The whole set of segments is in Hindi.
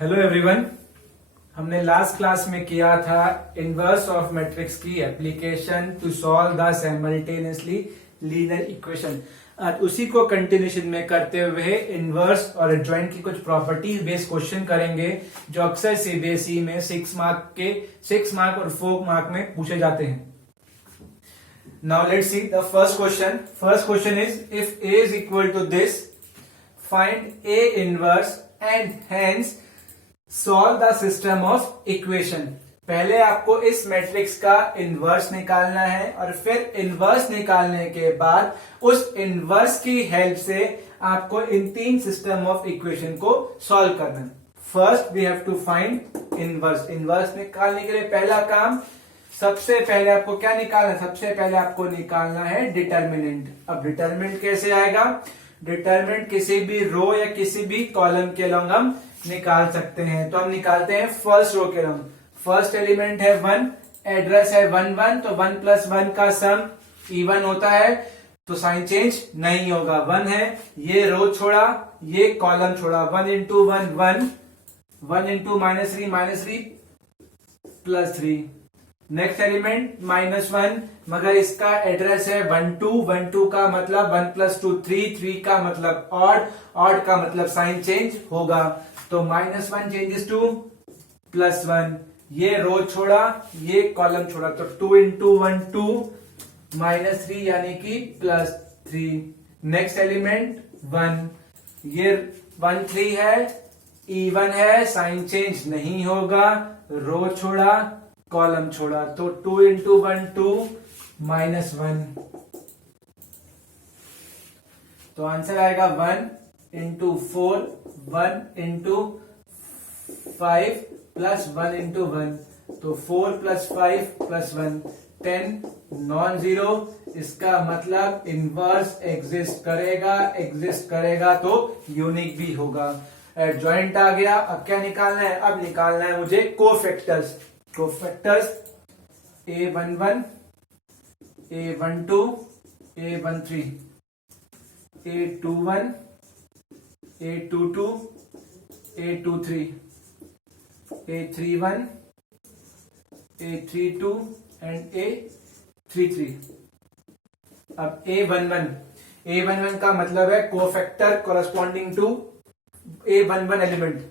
Hello everyone. हमने लास्ट क्लास में किया था इनवर्स ऑफ मैट्रिक्स की application to solve the simultaneously linear equation. और उसी को कंटिन्यूशन में करते हुए इनवर्स और एडजॉइंट की कुछ प्रॉपर्टीज बेस्ड क्वेश्चन करेंगे जो अक्सर सीबीएसई में 6 मार्क और 4 मार्क में पूछे जाते हैं। Now let's see the first question. First question is, if A is equal to this, find A inverse and hence solve the system of equation. पहले आपको इस मैट्रिक्स का इनवर्स निकालना है और फिर इनवर्स निकालने के बाद उस इनवर्स की हेल्प से आपको इन 3 सिस्टम ऑफ इक्वेशन को सॉल्व करना है। First we have to find inverse. Inverse निकालने के लिए पहला काम, सबसे पहले आपको क्या निकालना है? सबसे पहले आपको निकालना है डिटर्मिनेंट। अब डिटर्मिनेंट कैसे आएगा? डिटर्मिनेंट किसी भी रो या किसी भी कॉलम के लॉन्ग हम निकाल सकते हैं। तो हम निकालते हैं फर्स्ट रो के लॉन्ग। फर्स्ट एलिमेंट है 1, एड्रेस है 1 1, तो 1 + 1 का सम इवन होता है, तो साइन चेंज नहीं होगा। 1 है, ये रो छोड़ा, ये कॉलम छोड़ा। 1 × 1 1, 1 × -3 +3। नेक्स्ट एलिमेंट -1, मगर इसका एड्रेस है 1 2, 1 2 का मतलब 1 + 2 3, 3 का मतलब ऑड, ऑड का मतलब साइन चेंज होगा। तो -1 चेंजेस टू +1, ये रो छोड़ा, ये कॉलम छोड़ा, तो 2 × 1 2, -3 यानी कि +3। नेक्स्ट एलिमेंट 1, ये 1 3 है, इवन है, साइन चेंज नहीं होगा, रो छोड़ा, कॉलम छोड़ा, तो 2 × 1 2, -1। तो आंसर आएगा 1 × 4, 1 × 5 + 1 × 1, तो 4 + 5 + 1 10 नॉन जीरो। इसका मतलब इनवर्स एग्जिस्ट करेगा तो यूनिक भी होगा। एडजॉइंट आ गया। अब क्या निकालना है? अब निकालना है मुझे cofactors. Cofactors A11, A12, A13, A21, A22, A23, A31, A32 and A33। अब A11 का मतलब है cofactor corresponding to A11 element.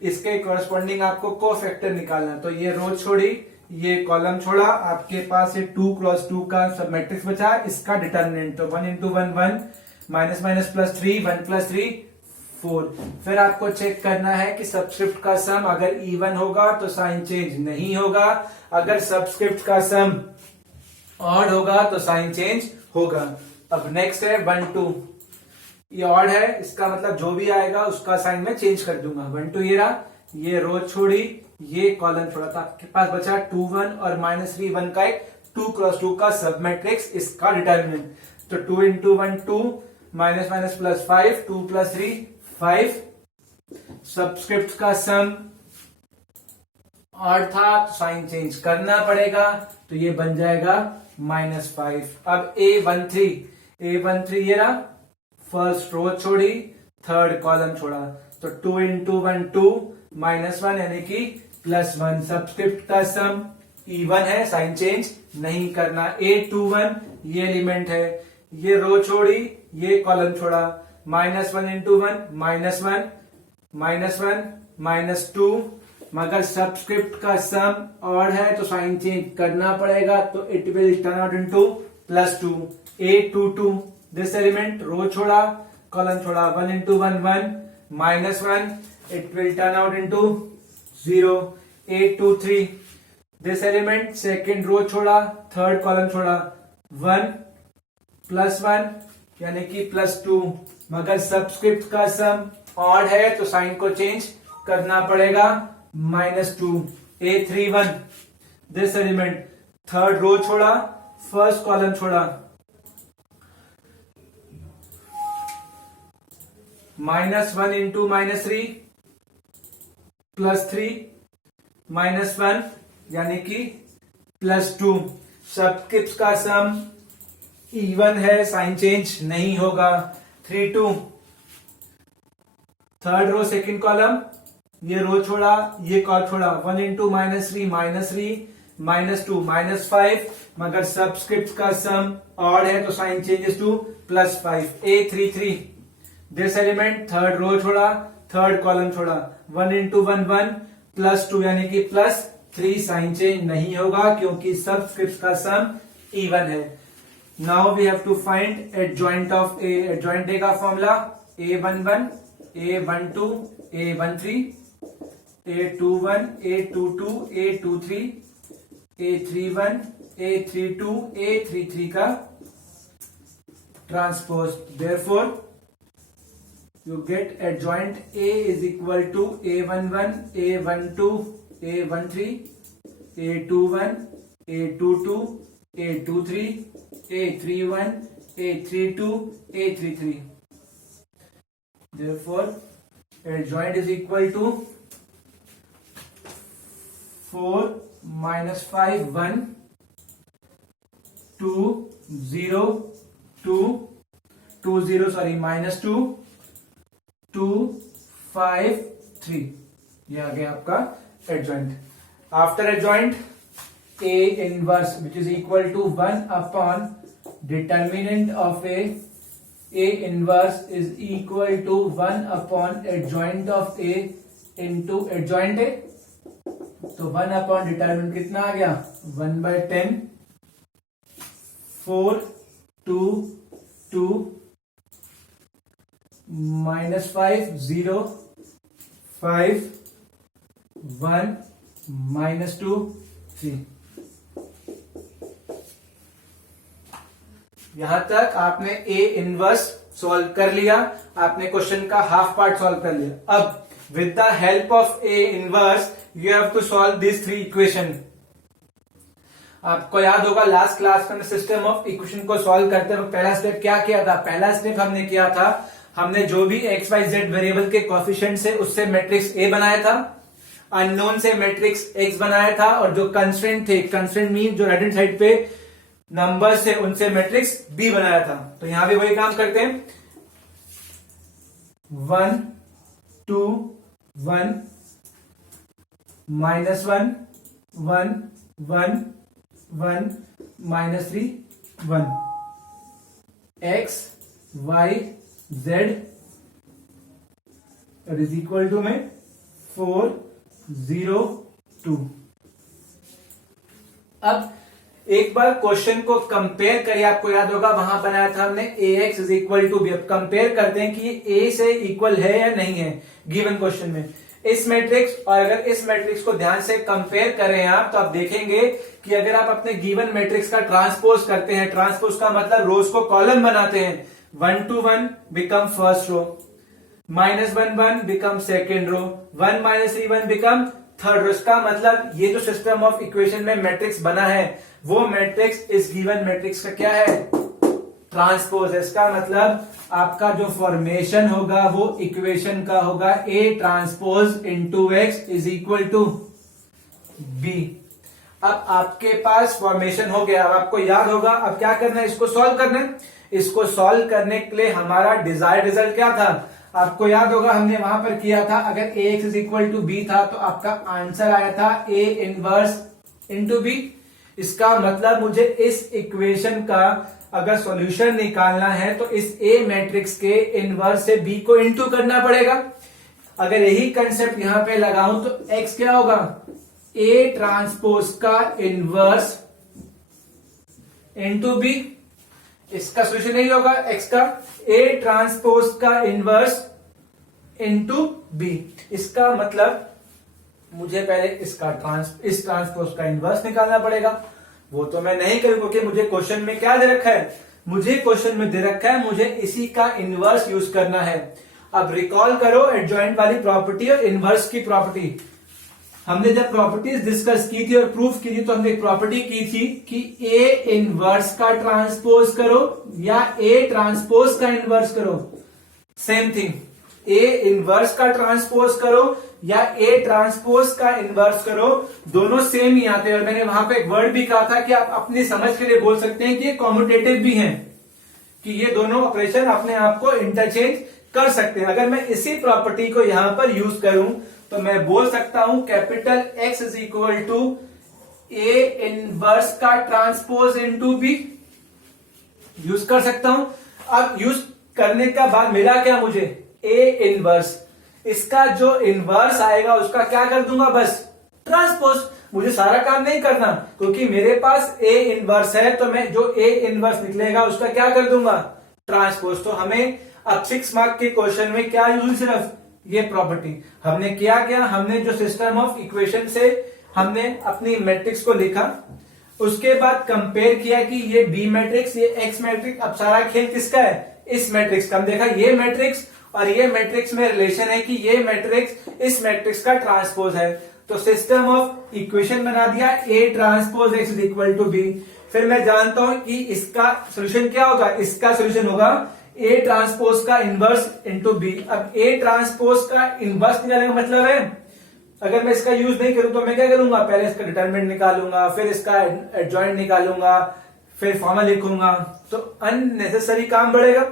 इसके कॉरस्पॉन्डिंग आपको कोफैक्टर निकालना। तो ये रो छोड़ी, ये कॉलम छोड़ा, आपके पास ये 2 × 2 का सब मैट्रिक्स बचा, इसका डिटर्मिनेंट। तो 1 × 1 1, -3 1 + 3 4। फिर आपको चेक करना है कि सबस्क्रिप्ट का सम अगर इवन होगा तो साइन चेंज नहीं होगा, अगर सबस्क्रिप्ट का सम ऑड होगा तो साइन चेंज होगा। अब नेक्स्ट है 1 2, ये ऑड है, इसका मतलब जो भी आएगा उसका साइन में चेंज कर दूंगा। 1 2 ये रहा, ये रो छोड़ी, ये कॉलम छोड़ा, तो आपके पास बचा 2 1 और -3 1 का एक 2 × 2 का सब मैट्रिक्स, इसका डिटर्मिनेंट। तो 2 × 1 2, -+5 2 + 3 5। सबस्क्रिप्ट का सम ऑड था तो साइन चेंज करना पड़ेगा, तो ये बन जाएगा -5। अब A13 ये रहा, फर्स्ट रो छोड़ी, थर्ड कॉलम छोड़ा, तो 2 × 1 2, -1 यानी कि +1। सबस्क्रिप्ट का सम इवन है, साइन चेंज नहीं करना। A21 ये एलिमेंट है, ये रो छोड़ी, ये कॉलम छोड़ा, -1 × 1 -1 -2, मगर सबस्क्रिप्ट का सम ऑड है तो साइन चेंज करना पड़ेगा, तो it will turn out into +2। A22 this element, row छोड़ा, कॉलम छोड़ा, 1 × 1 1, -1, it will turn out into 0। A23 this element, second row छोड़ा, थर्ड कॉलम छोड़ा, 1 + 1 यानी कि +2, मगर सबस्क्रिप्ट का सम ऑड है तो साइन को चेंज करना पड़ेगा, -2। A31 this element, third row छोड़ा, फर्स्ट कॉलम छोड़ा, -1 × -3 +3, -1 यानी कि +2। सबस्क्रिप्ट का सम इवन है, साइन चेंज नहीं होगा। 3 2, थर्ड रो सेकंड कॉलम, ये रो छोड़ा, ये कॉल छोड़ा, 1 इंटू -3 -2 -5, मगर सबस्क्रिप्ट का सम ऑड है तो sign changes to +5, A33। This element third row छोड़ा, थर्ड कॉलम छोड़ा, 1 इंटू 1 1 +2 यानी कि +3, साइन चेंज नहीं होगा क्योंकि सबस्क्रिप्ट का सम इवन है। Now we have to find adjoint of A. Adjoint A का formula A11 A12 A13 A21 A22 A23 A31 A32 A33 का transpose. Therefore you get adjoint A is equal to A11 A12 A13 A21 A22 A23 A31 A32 A33। Therefore adjoint is equal to 4 minus 5 1 2 0 2 2 0 sorry minus 2 2 5 3। ये आ गया आपका adjoint। After adjoint A inverse which is equal to 1 upon determinant of A inverse is equal to 1 upon adjoint of A into adjoint A। तो 1 अपॉन डिटरमिनेंट कितना आ गया 1/10 4 2 2 -5 0 5 1 -2 3। यहां तक आपने ए इनवर्स सॉल्व कर लिया, आपने क्वेश्चन का हाफ पार्ट सॉल्व कर लिया। अब with the help of A inverse you have to solve this 3 equation. आपको याद होगा लास्ट क्लास में सिस्टम ऑफ इक्वेशन को सॉल्व करते वक्त पहला स्टेप क्या किया था। पहला स्टेप हमने किया था, हमने जो भी एक्स वाई जेड वेरिएबल के कोएफिशिएंट से उससे मैट्रिक्स ए बनाया था, अननोन से मैट्रिक्स एक्स बनाया था, और जो कंस्ट्रेंट थे, कंस्ट्रेंट मीन जो राइट हैंड साइड पे नंबर से उनसे मैट्रिक्स बी बनाया था। तो यहां भी वही काम करते हैं, 1 2 1 -1 1 1 1 -3 1 x y z is equal to में 4 0 2। अब एक बार क्वेश्चन को कंपेयर करिए, आपको याद होगा वहां बनाया था हमने ax is equal to B. अब कंपेयर करते हैं कि a से इक्वल है या नहीं है गिवन क्वेश्चन में इस मैट्रिक्स, और अगर इस मैट्रिक्स को ध्यान से कंपेयर कर रहे हैं आप तो आप देखेंगे कि अगर आप अपने गिवन मैट्रिक्स का ट्रांसपोज करते हैं, ट्रांसपोज का मतलब रोज को कॉलम बनाते हैं, 1 to 1 become first row, -1 1 become second row, 1 -3 1 become third row. इसका मतलब ये जो सिस्टम ऑफ इक्वेशन में मैट्रिक्स बना है वो मैट्रिक्स इस गिवन मैट्रिक्स का क्या है ट्रांसपोज है। इसका मतलब आपका जो फॉर्मेशन होगा वो इक्वेशन का होगा A transpose into X is equal to B। अब आपके पास फॉर्मेशन हो गया। अब आपको याद होगा अब क्या करना है, इसको सॉल्व करना है। इसको सॉल्व करने के लिए हमारा डिजायर्ड रिजल्ट क्या था, आपको याद होगा हमने वहां पर किया था, अगर ax is equal to B था तो आपका आंसर आया था A इनवर्स इंटू बी। इसका मतलब मुझे इस इक्वेशन का अगर सॉल्यूशन निकालना है तो इस A मैट्रिक्स के इनवर्स से B को इंटू करना पड़ेगा। अगर यही कंसेप्ट यहां पे लगाऊं तो x क्या होगा, A ट्रांसपोज का इनवर्स इंटू B। इसका सॉल्यूशन नहीं होगा x का A ट्रांसपोज का इनवर्स इंटू B। इसका मतलब मुझे पहले इस ट्रांसपोज का इनवर्स निकालना पड़ेगा। वो तो मैं नहीं करूंगा क्योंकि मुझे क्वेश्चन में क्या दे रखा है, मुझे क्वेश्चन में दे रखा है मुझे इसी का इनवर्स यूज करना है। अब रिकॉल करो एडजॉइंट वाली प्रॉपर्टी और इनवर्स की प्रॉपर्टी। हमने जब प्रॉपर्टीज डिस्कस की थी और प्रूफ की थी तो हमने एक प्रॉपर्टी की थी कि A इनवर्स का ट्रांसपोज करो या A ट्रांसपोज का इनवर्स करो, सेम थिंग। A इनवर्स का ट्रांसपोज करो या A ट्रांसपोज का इनवर्स करो, दोनों सेम ही आते हैं। और मैंने वहां पे एक वर्ड भी कहा था कि आप अपनी समझ के लिए बोल सकते हैं कि ये कॉम्यूटेटिव भी हैं, कि ये दोनों ऑपरेशन अपने आप को इंटरचेंज कर सकते हैं। अगर मैं इसी प्रॉपर्टी को यहां पर यूज करूं तो मैं बोल सकता हूं capital X is equal to A inverse का ट्रांसपोज इनटू बी। यूज कर सकता हूं। अब यूज करने का बाद मिला क्या मुझे, ए इनवर्स। इसका जो इनवर्स आएगा उसका क्या कर दूंगा, बस ट्रांसपोज। मुझे सारा काम नहीं करना, क्योंकि मेरे पास ए इनवर्स है, तो मैं जो ए इनवर्स निकलेगा उसका क्या कर दूंगा, ट्रांसपोज। तो हमें अब 6 मार्क के क्वेश्चन में क्या यूज हुई, सिर्फ ये प्रॉपर्टी। हमने क्या, हमने जो सिस्टम ऑफ इक्वेशन से हमने अपनी मैट्रिक्स को लिखा, उसके बाद कंपेयर किया कि ये बी मैट्रिक्स, ये एक्स मैट्रिक्स। अब सारा खेल किसका है, इस मैट्रिक्स का। हम देखा ये मैट्रिक्स और ये मैट्रिक्स में रिलेशन है कि ये मैट्रिक्स इस मैट्रिक्स का ट्रांसपोज है। तो सिस्टम ऑफ इक्वेशन बना दिया, A transpose X is equal to B. फिर मैं जानता हूं कि इसका सोल्यूशन क्या होगा, इसका सोल्यूशन होगा ए ट्रांसपोज का इनवर्स इंटू बी। अब ए ट्रांसपोज का इनवर्स निकालने का मतलब है, अगर मैं इसका यूज नहीं करूं तो मैं क्या करूंगा, पहले इसका डिटरमिनेंट निकालूंगा, फिर इसका एडजॉइंट निकालूंगा, फिर फॉर्मूला लिखूंगा, तो अननेसेसरी काम बढ़ेगा।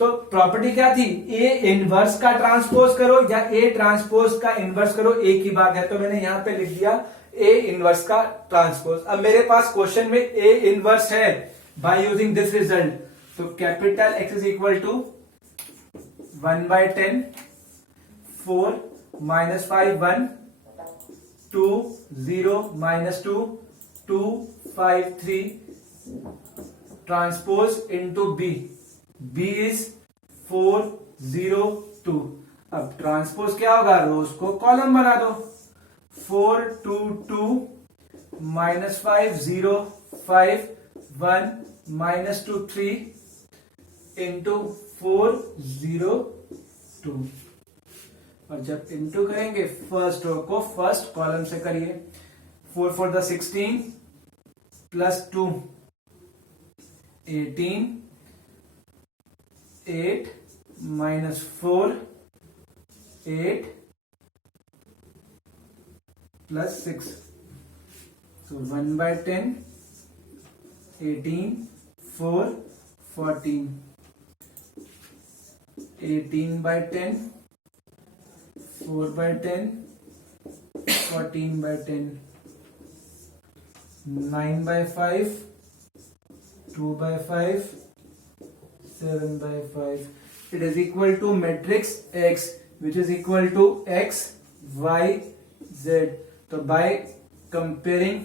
तो प्रॉपर्टी क्या थी, ए इनवर्स का ट्रांसपोज करो या ए ट्रांसपोज का इनवर्स करो, एक ही बात है। तो मैंने यहां पे लिख दिया ए इनवर्स का ट्रांसपोज। अब मेरे पास क्वेश्चन में ए इनवर्स है बाय यूजिंग दिस रिजल्ट। तो capital X is equal to 1/10, 4 -5 1, 2 0 -2 2 5 3 transpose into B. B is 4 0 2। अब ट्रांसपोज क्या होगा, रोज को कॉलम बना दो। 4 2 2 -5 0 5 1 -2 3 इंटू 4 0 2। और जब इंटू करेंगे फर्स्ट रो को फर्स्ट कॉलम से करिए। 4 4 द 16 प्लस 2 18 8 -4 8 प्लस 6। तो 1/10 18 4 14 18/10 4/10 14/10 9/5 2/5 7/5। It is equal to matrix X, which is equal to X Y Z. तो by comparing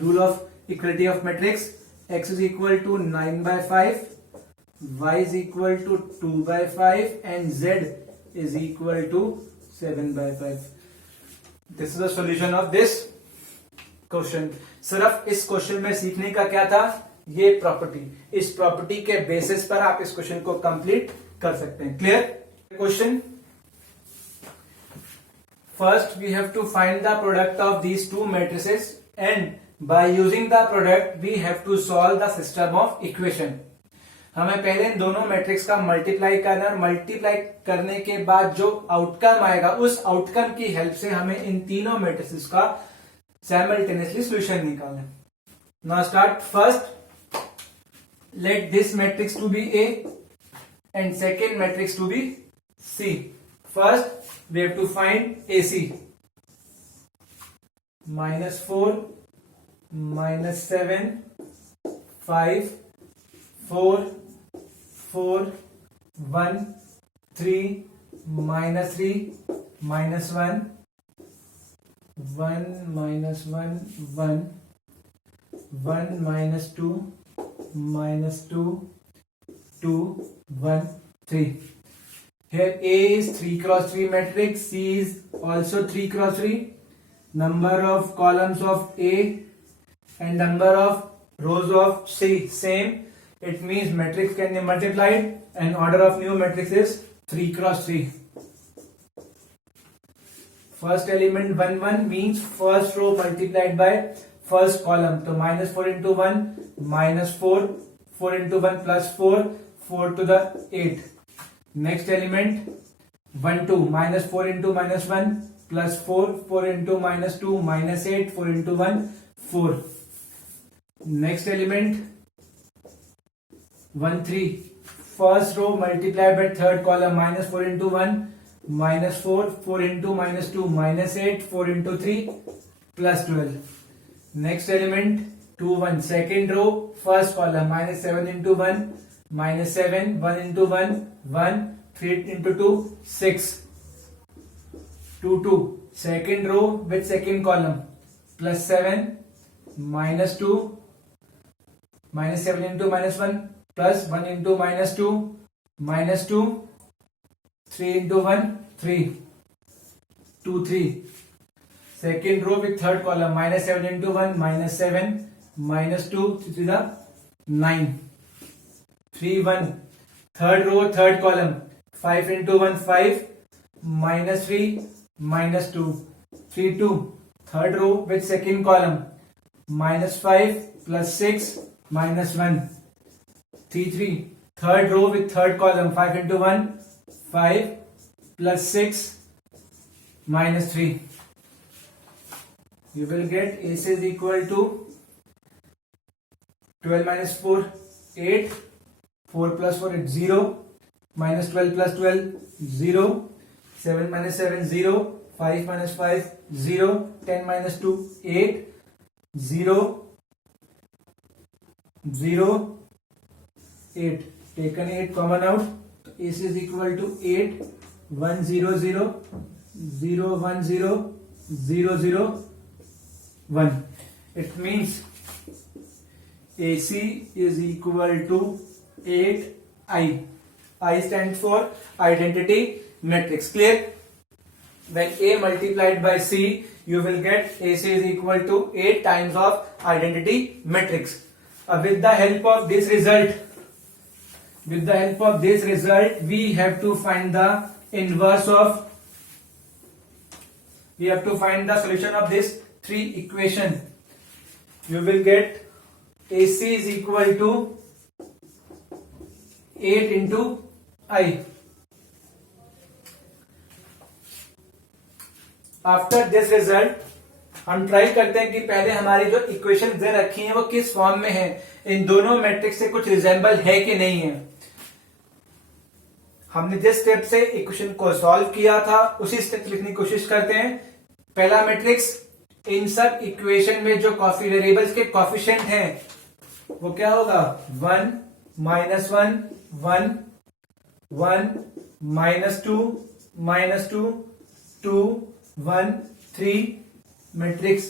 rule of equality of matrix, X is equal to 9/5, Y is equal to 2/5 and Z is equal to 7/5. This is the solution of this question. सिर्फ इस क्वेश्चन में सीखने का क्या था, ये प्रॉपर्टी। इस प्रॉपर्टी के बेसिस पर आप इस क्वेश्चन को कंप्लीट कर सकते हैं। Clear question. First we have to find the product of these two matrices and by using the product we have to solve the system of equation. हमें पहले इन दोनों मैट्रिक्स का मल्टीप्लाई करना है। मल्टीप्लाई करने के बाद जो आउटकम आएगा, उस आउटकम की हेल्प से हमें इन तीनों मैट्रिसेस का साइमल्टेनियसली सॉल्यूशन निकालना है। Now start. First let this matrix to be A and second matrix to be C. First we have to find AC. -4 -7 5 4 4 1 3 -3 -1 1 -1 1 1 -2 -2 2 1 3. Here A is 3x3 matrix, C is also 3x3. Number of columns of A and number of rows of C same. It means matrix can be multiplied and order of new matrix is 3x3. First element 1 1 means first row multiplied by first column. So -4 into 1 -4 4 into 1 plus 4 4 to the 8. Next element 1 2 -4 into -1 plus 4 4 into -2 -8 4 into 1 4. Next element 1 3 first row multiplied by third column -4 into 1 -4, 4 into -2 -8, 4 into 3 +12. Next element 2 1, second row first column -7 into 1 -7, 1 into 1 1, 3 into 2 6, 2 2, second row with second column +7 -2 -7 into -1 plus 1 into -2 -2, 3 into 1 3, 2 3, second row with third column -7 into 1 -7 -2 3 the 9, 3 1, third row third column 5 into 1 5 -3 -2 3 2, third row with second column -5 plus 6 -1 3 3, third row with third column 5 into 1 5 plus 6 -3. You will get AC is equal to 12 minus 4 8, 4 plus 4 is 0, minus 12 plus 12 0, 7 minus 7 0, 5 minus 5 0, 10 minus 2 8, 0 0 8. Taken 8 common out, AC is equal to 8 1 0 0 0 1 0 0 0 1. It means AC is equal to 8I. I stands for identity matrix. Clear? When A multiplied by C, you will get AC is equal to 8 times of identity matrix. With the help of this result, we have to find the inverse of, we have to find the solution of this 3 equation. You will get AC is equal to 8 into I. After this result हम ट्राई करते हैं कि पहले हमारी जो इक्वेशन दे रखी है वो किस फॉर्म में है, इन दोनों मैट्रिक्स से कुछ रिजेंबल है कि नहीं है। हमने जिस स्टेप से इक्वेशन को सॉल्व किया था उसी स्टेप लिखने की कोशिश करते हैं। पहला मैट्रिक्स, इन सब इक्वेशन में जो वेरिएबल्स के कोफिशिएंट हैं वो क्या होगा, 1 -1 1 1 -2 -2 2 1 3 मैट्रिक्स।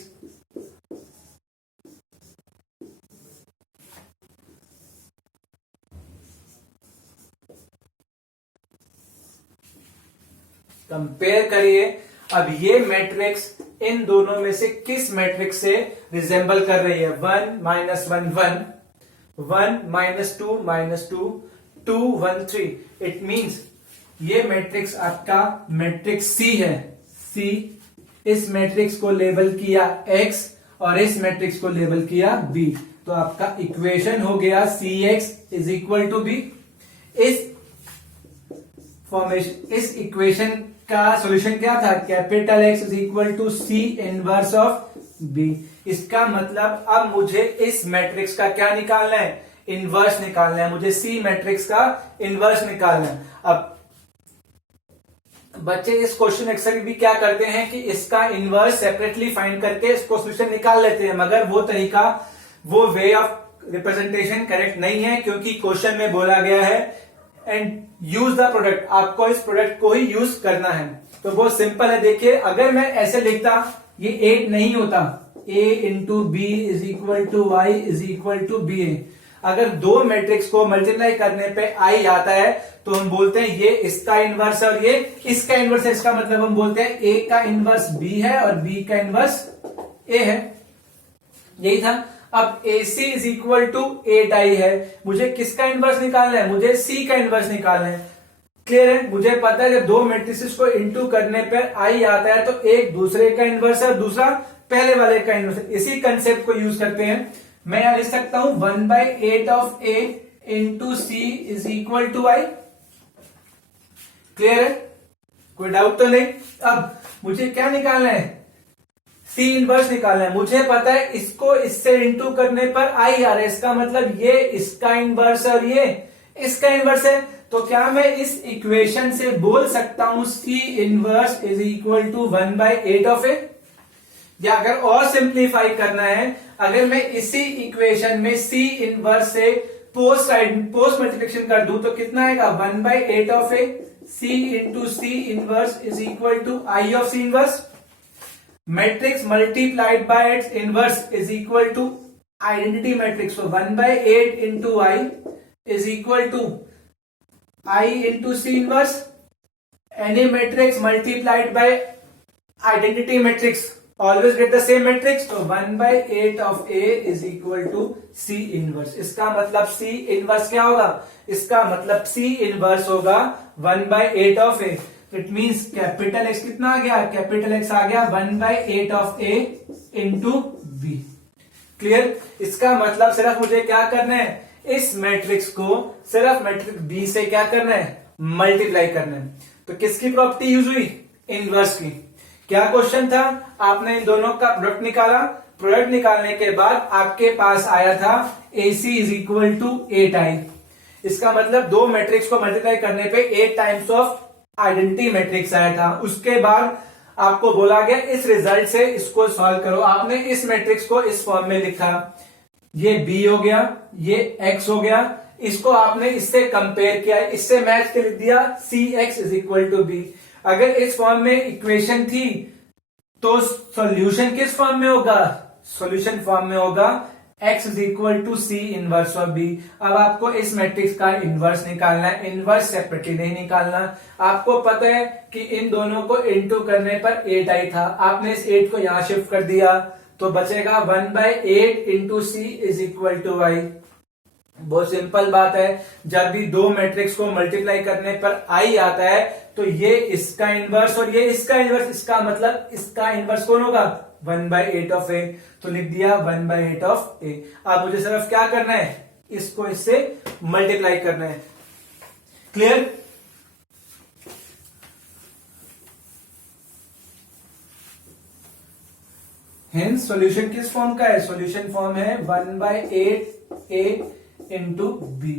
कंपेयर करिए अब ये मैट्रिक्स इन दोनों में से किस मैट्रिक्स से रिजेंबल कर रही है। 1 -1 1 1 -2 -2 2 1 3। इट मींस ये मैट्रिक्स आपका मैट्रिक्स सी है। सी, इस मैट्रिक्स को लेबल किया X और इस मैट्रिक्स को लेबल किया B, तो आपका इक्वेशन हो गया CX is equal to B। इस इक्वेशन का सॉल्यूशन क्या था, capital X is equal to C inverse of B। इसका मतलब अब मुझे इस मैट्रिक्स का क्या निकालना है, इनवर्स निकालना है। मुझे C मैट्रिक्स का इनवर्स निकालना है। अब बच्चे इस क्वेश्चन एक्सर भी क्या करते हैं कि इसका इनवर्स सेपरेटली फाइंड करके इसको सॉल्यूशन निकाल लेते हैं, मगर वो तरीका, वो वे ऑफ रिप्रेजेंटेशन करेक्ट नहीं है, क्योंकि क्वेश्चन में बोला गया है एंड यूज द प्रोडक्ट, आपको इस प्रोडक्ट को ही यूज करना है। तो बहुत सिंपल है। देखिए अगर मैं ऐसे लिखता ये 8 नहीं होता, A into B is equal to Y is equal to B A. अगर दो मैट्रिक्स को मल्टीप्लाई करने पे आई आता है तो हम बोलते हैं ये इसका इनवर्स और ये इसका इनवर्स है। इसका मतलब हम बोलते हैं ए का इनवर्स बी है और बी का इनवर्स ए है। यही था। अब AC is equal to 8I है। मुझे किसका इनवर्स निकालना है, मुझे C का इनवर्स निकालना है। क्लियर है। मुझे पता है जब दो मैट्रिसेस को इंटू करने पर I आता है तो एक दूसरे का इनवर्स है और दूसरा पहले वाले का इनवर्स है। इसी कंसेप्ट को यूज करते हैं। मैं यहां लिख सकता हूं 1/8 of A into C is equal to I। Clear है, कोई डाउट तो नहीं। अब मुझे क्या निकालना है, C इनवर्स निकालना है। मुझे पता है इसको इससे इंटू करने पर I आ रहा है, इसका मतलब ये इसका इनवर्स और ये इसका इनवर्स है। तो क्या मैं इस इक्वेशन से बोल सकता हूं C inverse is equal to 1/8 of A? या अगर और सिंप्लीफाई करना है, अगर मैं इसी इक्वेशन में C इनवर्स से पोस्ट मल्टीप्लिकेशन कर दूं तो कितना आएगा? 1/8 of A C into C inverse is equal to I of C inverse. Matrix multiplied by its inverse is equal to identity matrix. तो 1/8 into I is equal to I into C inverse. Any matrix multiplied by identity matrix always get the same matrix. तो 1/8 of A is equal to C inverse. इसका मतलब C inverse क्या होगा? इसका मतलब C inverse होगा 1/8 of A. It means capital X कितना आ गया? कैपिटल X आ गया 1/8 of A into B. Clear? इसका मतलब सिर्फ मुझे क्या करना है? इस मैट्रिक्स को सिर्फ मैट्रिक्स B से क्या करना है? मल्टीप्लाई करना है. तो किसकी प्रॉपर्टी यूज हुई? इनवर्स की. क्या क्वेश्चन था? आपने इन दोनों का प्रोडक्ट निकाला. प्रोडक्ट निकालने के बाद आपके पास आया था AC is equal to 8I. इसका मतलब दो मैट्रिक्स को मल्टीप्लाई करने पे 8 टाइम्स ऑफ आइडेंटिटी मैट्रिक्स आया था. उसके बाद आपको बोला गया इस रिजल्ट से इसको सॉल्व करो. आपने इस मैट्रिक्स को इस फॉर्म में लिखा. ये B हो गया, ये X हो गया. इसको आपने इससे कंपेयर किया, इससे मैच कर लिख दिया CX is equal to B. अगर इस फॉर्म में इक्वेशन थी तो सॉल्यूशन किस फॉर्म में होगा? सॉल्यूशन फॉर्म में होगा x is equal to C inverse of B. अब आपको इस मैट्रिक्स का इनवर्स निकालना है. इनवर्स सेपरेटली नहीं निकालना. आपको पता है कि इन दोनों को इनटू करने पर 8I था. आपने इस 8 को यहां शिफ्ट कर दिया तो बचेगा 1/8 इंटू C is equal to I. बहुत सिंपल बात है. जब भी दो मैट्रिक्स को मल्टीप्लाई करने पर I आता है तो ये इसका इनवर्स और ये इसका इनवर्स. इसका मतलब इसका इनवर्स कौन होगा? 1/8 ऑफ A. तो लिख दिया 1/8 ऑफ A. अब मुझे सिर्फ क्या करना है? इसको इससे मल्टीप्लाई करना है. क्लियर? हेंस सॉल्यूशन किस फॉर्म का है? सॉल्यूशन फॉर्म है 1/8 A इंटू B.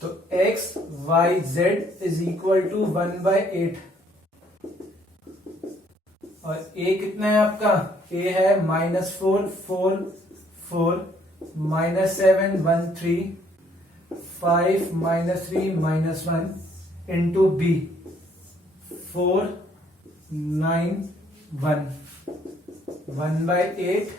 तो x y z is equal to 1/8 और a कितना है आपका? a है -4 4 4 -7 1 3 5 -3 -1 into b 4 9 1 1/8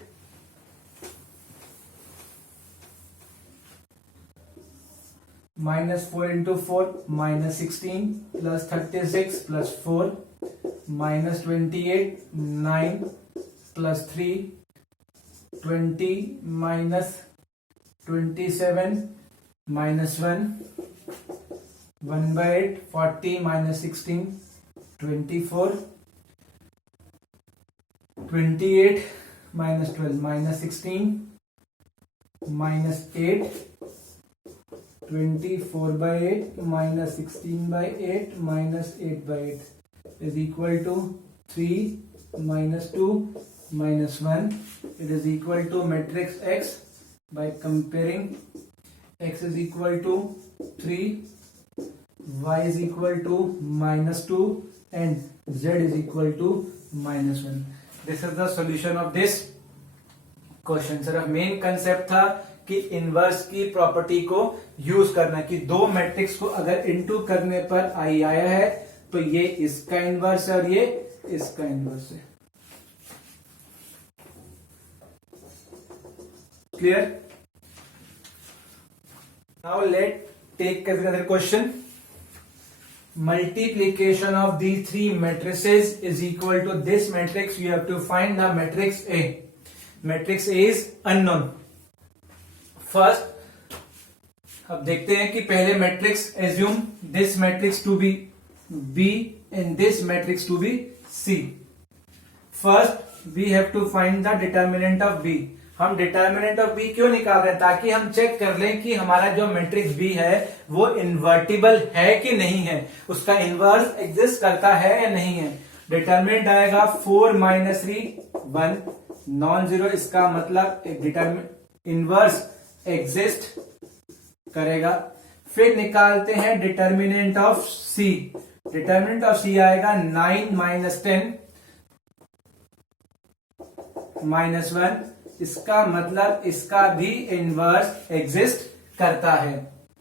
-4 into 4 -16 plus 36 plus 4 -28 9 plus 3 20 minus 27 minus 1 1/8 40 minus 16 24 28 minus 12 minus 16 minus 8 24/8 minus 16/8 minus 8/8 is equal to 3 minus 2 minus 1. It is equal to matrix X. By comparing, X is equal to 3, Y is equal to -2 and Z is equal to -1. This is the solution of this question. सिर्फ मेन कंसेप्ट था कि इनवर्स की प्रॉपर्टी को यूज करना, कि दो मैट्रिक्स को अगर इनटू करने पर आई आया है तो ये इसका इनवर्स है और ये इसका इनवर्स है. Clear? Now let take another question. Multiplication of these three matrices is equal to this matrix. You have to find the matrix A. Matrix A is unknown. First, अब देखते हैं कि पहले matrix assume this matrix to be B and this matrix to be C. First, we have to find the determinant of B. हम डिटर्मिनेंट ऑफ B क्यों निकाल रहे हैं? ताकि हम चेक कर लें कि हमारा जो मैट्रिक्स B है वो इन्वर्टिबल है कि नहीं है, उसका इनवर्स एग्जिस्ट करता है या नहीं है. डिटर्मिनेंट आएगा 4 - 3 1 नॉन जीरो. इसका मतलब इनवर्स एग्जिस्ट करेगा. फिर निकालते हैं determinant of C. Determinant of C आएगा 9 माइनस 10 माइनस 1। इसका मतलब इसका भी इनवर्स एग्जिस्ट करता है।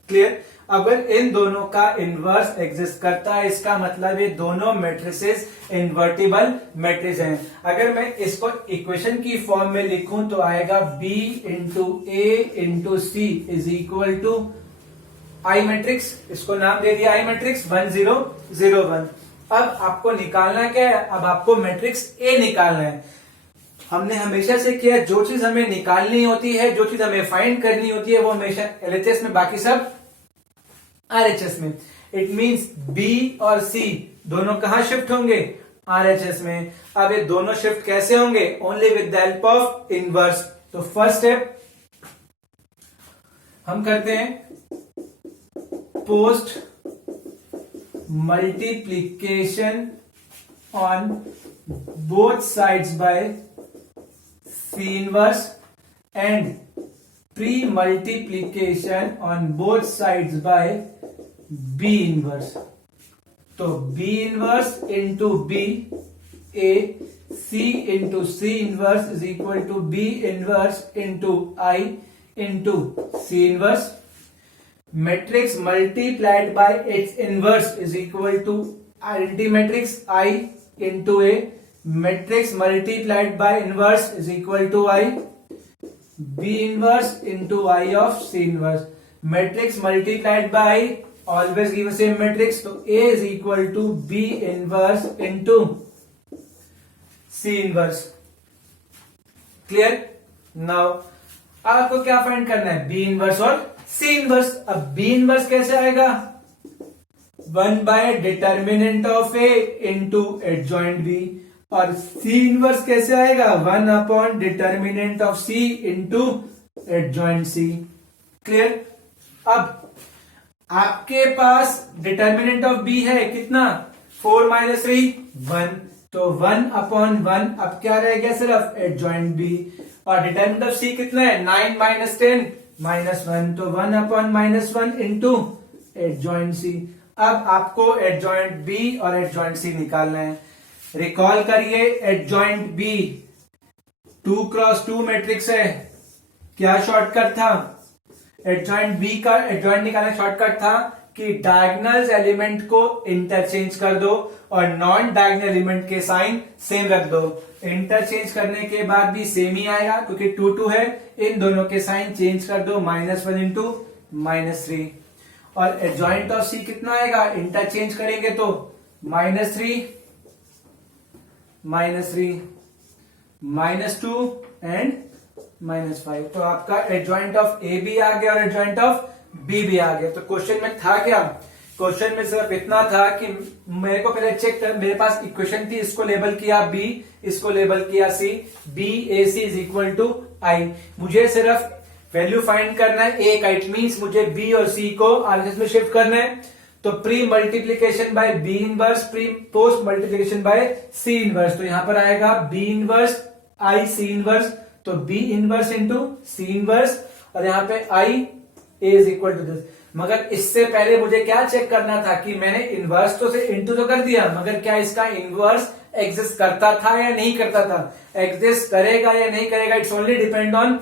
क्लियर। अगर इन दोनों का इनवर्स एग्जिस्ट करता है, इसका मतलब ये दोनों मैट्रिसेस इन्वर्टिबल मैट्रिक्स हैं। अगर मैं इसको इक्वेशन की फॉर्म में लिखूं तो आएगा B into A into C is equal to I matrix. इसको नाम दे दिया आई मैट्रिक्स 1 0 0 1। अब आपको निकालना क्या है? अब आपको मैट्रिक्स ए निकालना है। हमने हमेशा से किया, जो चीज हमें निकालनी होती है, जो चीज हमें फाइंड करनी होती है, वो हमेशा एलएचएस में, बाकी सब आरएचएस में। इट मींस बी और सी दोनों कहां शिफ्ट होंगे? आरएचएस में। अब ये दोनों शिफ्ट कैसे होंगे? Only with the help of inverse. तो फर्स्ट स्टेप हम करते हैं, post multiplication on both sides by C inverse and pre-multiplication on both sides by B inverse. तो B inverse into B, A, C into C inverse is equal to B inverse into I into C inverse. Matrix multiplied by its inverse is equal to identity matrix I into A. Matrix multiplied by inverse is equal to I. B inverse into I of C inverse. Matrix multiplied by always give a same matrix. So A is equal to B inverse into C inverse. Clear? Now आपको क्या फाइंड करना है? B inverse और C inverse. अब B inverse कैसे आएगा? 1 by determinant of A into adjoint B. और C इनवर्स कैसे आएगा? 1 upon determinant of C into adjoint C। Clear. अब आपके पास डिटर्मिनेंट ऑफ B है कितना? 4 माइनस 3 1। तो 1 अपॉन 1 अब क्या रह गया? सिर्फ एडजॉइंट B। और डिटर्मिनेंट ऑफ C कितना है? 9 माइनस 10 माइनस 1। तो 1 upon minus 1 into adjoint C। अब आपको एडजॉइंट B और एडजॉइंट C निकालना है। रिकॉल करिए, एडजॉइंट बी 2 क्रॉस 2 मैट्रिक्स है। क्या शॉर्टकट था? एडजॉइंट बी का एडजॉइंट निकालना शॉर्टकट था कि डायगोनल एलिमेंट को इंटरचेंज कर दो और नॉन डायगोनल एलिमेंट के साइन सेम रख दो। इंटरचेंज करने के बाद भी सेम ही आएगा क्योंकि 2 2 है। इन दोनों के साइन चेंज कर दो, -1 इंटू -3। और एडजॉइंट ऑफ सी कितना आएगा? इंटरचेंज करेंगे तो -3 -3 -2 एंड -5। तो आपका एडजॉइंट ऑफ ए भी आ गया और एडजॉइंट ऑफ बी भी आ गया। तो क्वेश्चन में था क्या? क्वेश्चन में सिर्फ इतना था कि मेरे को पहले चेक कर, मेरे पास इक्वेशन थी, इसको लेबल किया बी, इसको लेबल किया C. B A C is equal to I. मुझे सिर्फ वैल्यू फाइंड करना है ए का। इट मींस मुझे बी और सी को आरएचएस में शिफ्ट करना है। तो pre multiplication by B inverse, pre post multiplication by C inverse. तो यहां पर आएगा B inverse I C inverse. तो B inverse into C inverse और यहां पे I A is equal to this. मगर इससे पहले मुझे क्या चेक करना था कि मैंने इनवर्स तो से इंटू तो कर दिया, मगर क्या इसका इनवर्स एग्जिस्ट करता था या नहीं करता था? एग्जिस्ट करेगा या नहीं करेगा, it's only depend on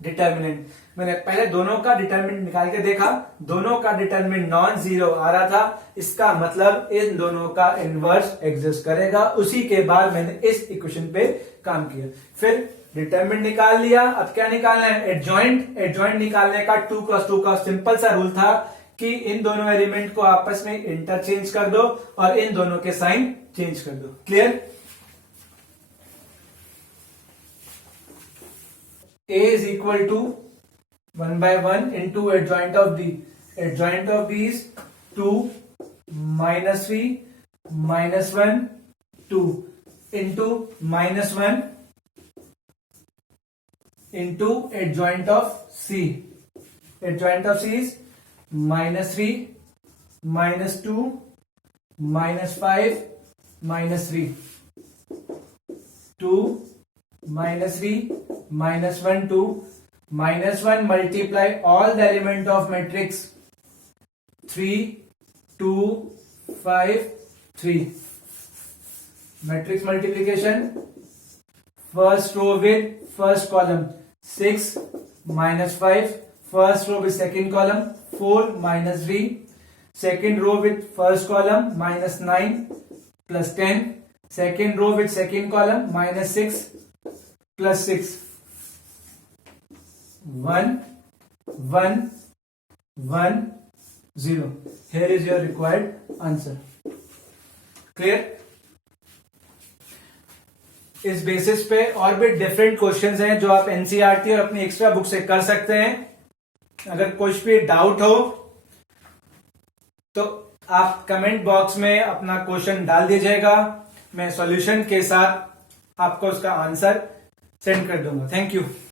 determinant. मैंने पहले दोनों का डिटर्मिनेंट निकाल के देखा, दोनों का डिटर्मिनेंट नॉन जीरो आ रहा था। इसका मतलब इन दोनों का इनवर्स एग्जिस्ट करेगा। उसी के बाद मैंने इस इक्वेशन पे काम किया। फिर डिटर्मिनेंट निकाल लिया। अब क्या निकालना है? एडजॉइंट। एडजॉइंट निकालने का 2 क्रॉस 2 का सिंपल सा रूल था कि इन दोनों एलिमेंट को आपस में इंटरचेंज कर दो और इन दोनों के साइन चेंज कर दो। Clear? A is equal to 1 by 1 into adjoint of B. Adjoint of B is 2 minus 3 minus 1 2 into -1 into adjoint of C. Adjoint of C is -3 -2 -5 -3 2 -3 -1 2 -1 multiply all the element of matrix 3 2 5 3. Matrix multiplication, first row with first column 6 minus 5, first row with second column 4 minus 3, second row with first column minus 9 plus 10, second row with second column minus 6 plus 6. 1 1 1 0. Here is your required answer. Clear? इस बेसिस पे और भी डिफरेंट क्वेश्चंस हैं जो आप एनसीईआरटी और अपनी एक्स्ट्रा बुक से कर सकते हैं. अगर कुछ भी डाउट हो तो आप कमेंट बॉक्स में अपना क्वेश्चन डाल दीजिएगा. मैं सॉल्यूशन के साथ आपको उसका आंसर सेंड कर दूंगा. Thank you.